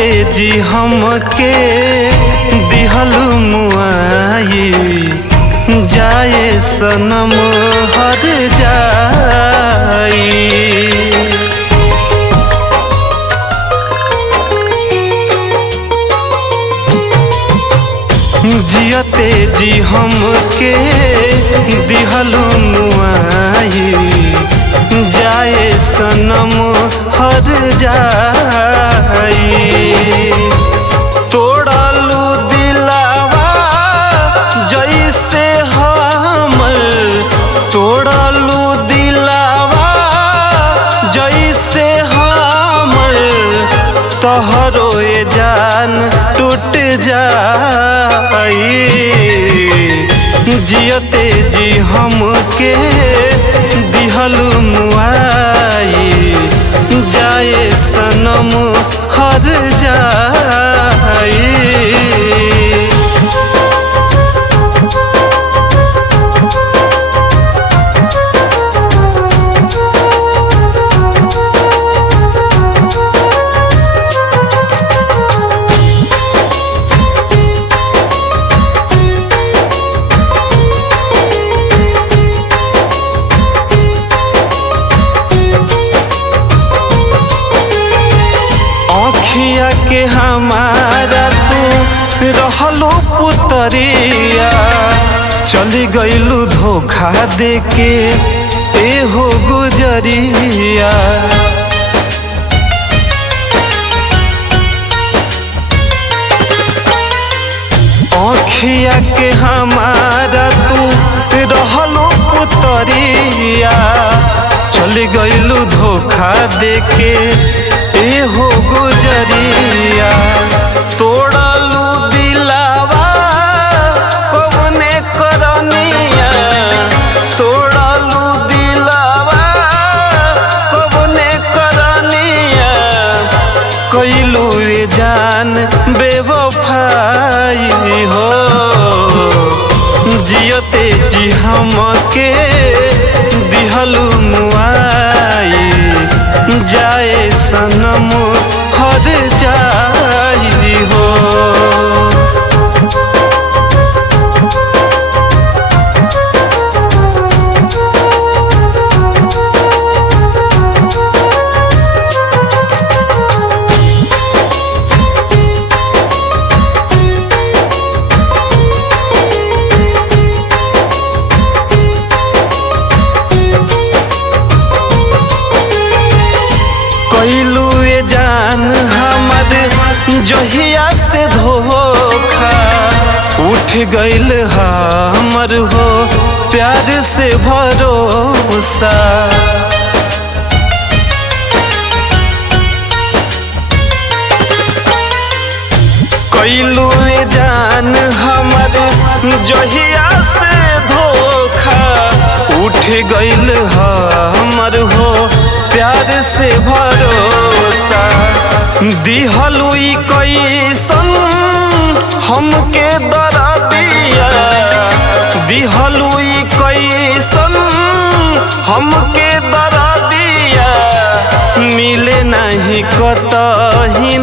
जी हमके दिहल मुआई जाए सनम हर जाई। जियते जी हमके दिहल मुआई जाए सनम हर जाई। तोड़लू दिलावा जैसे हमर, तोड़लू दिलावा जैसे हमर, तोहरो ये जान टूट जाई। जियते जी हमके दिहल मुआई जाए सनम हर जाई। अखिया के हमारा तू रहलो पुतरिया, चली गईलू धोखा देके एहो गुजरिया। अखिया के हमारा तू रहलो पुतरिया, चली गईलू धोखा देके एहो गुजरिया। तोड़लू दिलावा कौने करनिया, तोड़लू दिलावा कौने करनिया, कइलू ये जान बेवफाई हो। जियते जी हमके दिहलू मुआई जाए सनम हर जाई हो। कइलू ये जान हमर जहिया से धोखा, उठ गइल हमर हो प्यार से भरोसा। कइलू ये जान हमर जहिया से धोखा, उठ गइल हमर हो प्यार से भरोसा। दिहलू कैसन हमके दर्दिया, दिहलू कैसन हमके दर्दिया, मिले नहीं कतही